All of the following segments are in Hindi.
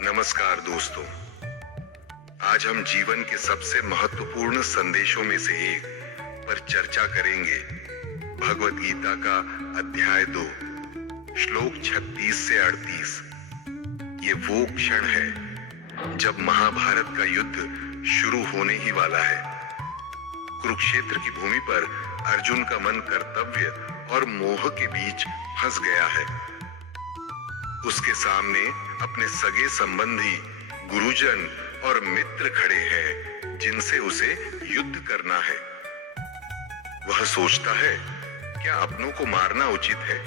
नमस्कार दोस्तों। आज हम जीवन के सबसे महत्वपूर्ण संदेशों में से एक पर चर्चा करेंगे। भगवत गीता का अध्याय 2 श्लोक 36 से 38। ये वो क्षण है जब महाभारत का युद्ध शुरू होने ही वाला है। कुरुक्षेत्र की भूमि पर अर्जुन का मन कर्तव्य और मोह के बीच फंस गया है। उसके सामने अपने सगे संबंधी, गुरुजन और मित्र खड़े हैं जिनसे उसे युद्ध करना है। वह सोचता है, क्या अपनों को मारना उचित है?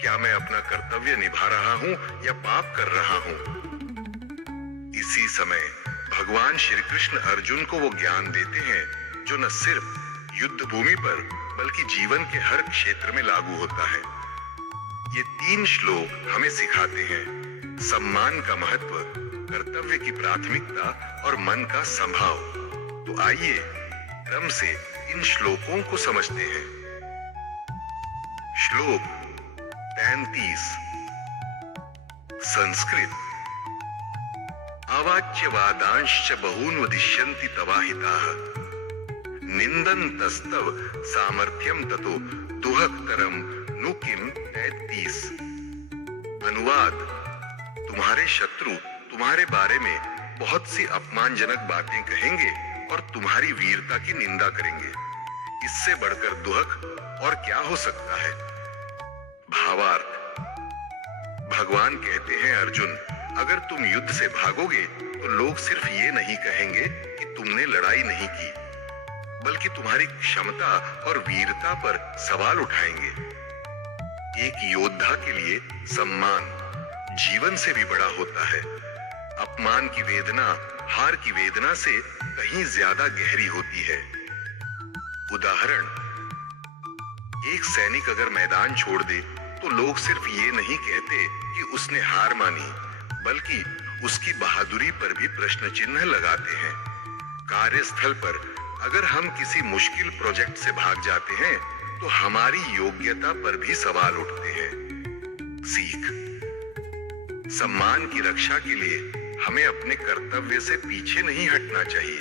क्या मैं अपना कर्तव्य निभा रहा हूं या पाप कर रहा हूं? इसी समय भगवान श्री कृष्ण अर्जुन को वो ज्ञान देते हैं जो न सिर्फ युद्ध भूमि पर बल्कि जीवन के हर क्षेत्र में लागू होता है। ये 3 श्लोक हमें सिखाते हैं सम्मान का महत्व, कर्तव्य की प्राथमिकता और मन का संभाव। तो आइए क्रम से इन श्लोकों को समझते हैं। श्लोक 33। संस्कृत। अवाच्यवादांश्च बहून् वदिष्यन्ति तवाहिताः निन्दन्तस्तव सामर्थ्यं ततो दुःखतरं नु किम। 33। अनुवाद। तुम्हारे शत्रु तुम्हारे बारे में बहुत सी अपमानजनक बातें कहेंगे और तुम्हारी वीरता की निंदा करेंगे। इससे बढ़कर दुख और क्या हो सकता है? भावार्थ। भगवान कहते हैं, अर्जुन, अगर तुम युद्ध से भागोगे तो लोग सिर्फ ये नहीं कहेंगे कि तुमने लड़ाई नहीं की, बल्कि तुम्हारी क्षमता और वीरता पर सवाल उठाएंगे। एक योद्धा के लिए सम्मान जीवन से भी बड़ा होता है। अपमान की वेदना हार की वेदना से कहीं ज्यादा गहरी होती है। उदाहरण, एक सैनिक अगर मैदान छोड़ दे तो लोग सिर्फ ये नहीं कहते कि उसने हार मानी, बल्कि उसकी बहादुरी पर भी प्रश्न चिन्ह लगाते हैं। कार्यस्थल पर अगर हम किसी मुश्किल प्रोजेक्ट से भाग जाते हैं तो हमारी योग्यता पर भी सवाल उठते हैं। सीख। सम्मान की रक्षा के लिए हमें अपने कर्तव्य से पीछे नहीं हटना चाहिए।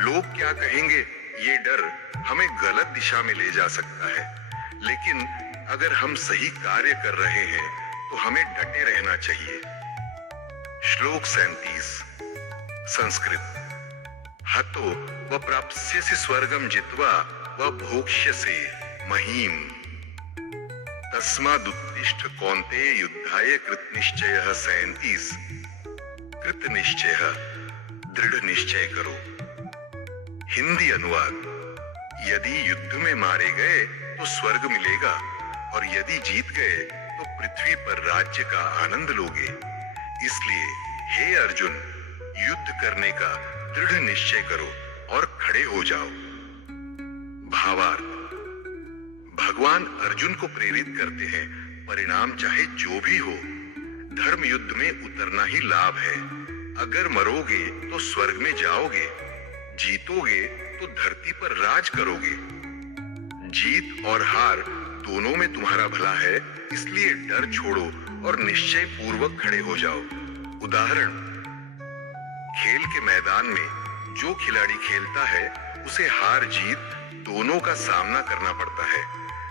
लोग क्या कहेंगे, ये डर हमें गलत दिशा में ले जा सकता है, लेकिन अगर हम सही कार्य कर रहे हैं तो हमें डटे रहना चाहिए। श्लोक 37। संस्कृत। हतो व प्राप्स्यसि स्वर्गम जित्वा व भोक्ष्यसे महीम तस्मादुत्तिष्ठ कौन्तेय युद्धाय कृतनिश्चयः। 37। कृतनिश्चयः, दृढ़ निश्चय करो। हिंदी अनुवाद। यदि युद्ध में मारे गए तो स्वर्ग मिलेगा और यदि जीत गए तो पृथ्वी पर राज्य का आनंद लोगे। इसलिए हे अर्जुन, युद्ध करने का दृढ़ निश्चय करो और खड़े हो जाओ। भावार्थ। भगवान अर्जुन को प्रेरित करते हैं, परिणाम चाहे जो भी हो, धर्म युद्ध में उतरना ही लाभ है। अगर मरोगे तो स्वर्ग में जाओगे, जीतोगे तो धरती पर राज करोगे। जीत और हार दोनों में तुम्हारा भला है, इसलिए डर छोड़ो और निश्चय पूर्वक खड़े हो जाओ। उदाहरण, खेल के मैदान में जो खिलाड़ी खेलता है उसे हार जीत दोनों का सामना करना पड़ता है,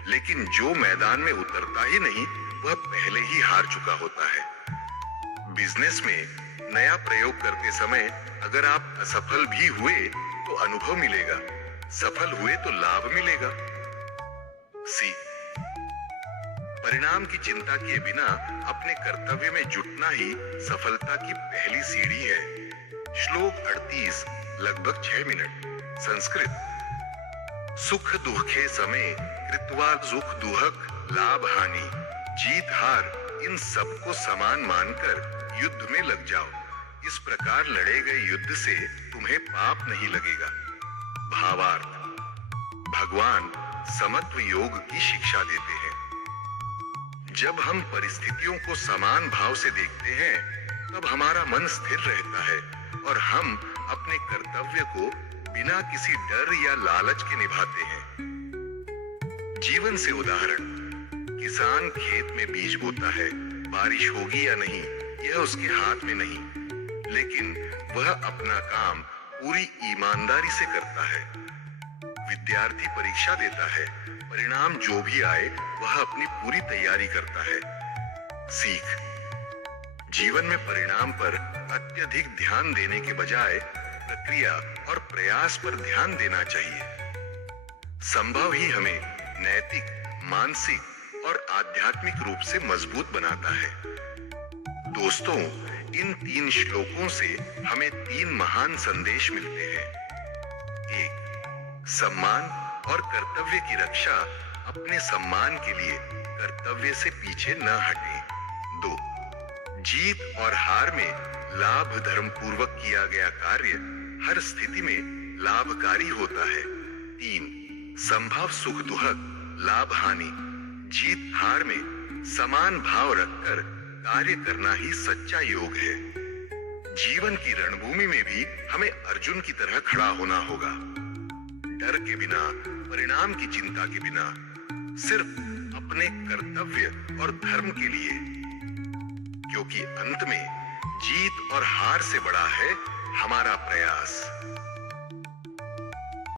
लेकिन जो मैदान में उतरता ही नहीं वह पहले ही हार चुका होता है। बिजनेस में नया प्रयोग करते समय अगर आप असफल भी हुए तो अनुभव मिलेगा, सफल हुए तो लाभ मिलेगा। सीख। परिणाम की चिंता किए बिना अपने कर्तव्य में जुटना ही सफलता की पहली सीढ़ी है। श्लोक 38। लगभग 6 मिनट। संस्कृत। सुख दुखे समय कृत्वा सुख दुहक लाभ हानि जीत हार इन सबको समान मानकर युद्ध में लग जाओ। इस प्रकार लड़े गए युद्ध से तुम्हें पाप नहीं लगेगा। भावार्थ। भगवान समत्व योग की शिक्षा देते हैं। जब हम परिस्थितियों को समान भाव से देखते हैं तब हमारा मन स्थिर रहता है और हम अपने कर्तव्य को बिना किसी डर या लालच के निभाते हैं। जीवन से उदाहरण, किसान खेत में बीज बोता है, बारिश होगी या नहीं यह उसके हाथ में नहीं, लेकिन वह अपना काम पूरी ईमानदारी से करता है। विद्यार्थी परीक्षा देता है, परिणाम जो भी आए वह अपनी पूरी तैयारी करता है। सीख: जीवन में परिणाम पर अत्यधिक ध्यान देने के बजाय प्रक्रिया और प्रयास पर ध्यान देना चाहिए। संभव ही हमें नैतिक, मानसिक और आध्यात्मिक रूप से मजबूत बनाता है। दोस्तों, इन 3 श्लोकों से हमें 3 महान संदेश मिलते हैं। 1. सम्मान और कर्तव्य की रक्षा। अपने सम्मान के लिए कर्तव्य से पीछे न हटें। 2. जीत और हार में लाभ धर्म पूर्वक किया गया कार्य हर स्थिति में लाभकारी होता है। 3. संभव सुख दुख, लाभ हानि, जीत हार में समान भाव रखकर कार्य करना ही सच्चा योग है। जीवन की रणभूमि में भी हमें अर्जुन की तरह खड़ा होना होगा, डर के बिना, परिणाम की चिंता के बिना, सिर्फ अपने कर्तव्य और धर्म के लिए, क्योंकि अंत में जीत और हार से बड़ा है हमारा प्रयास।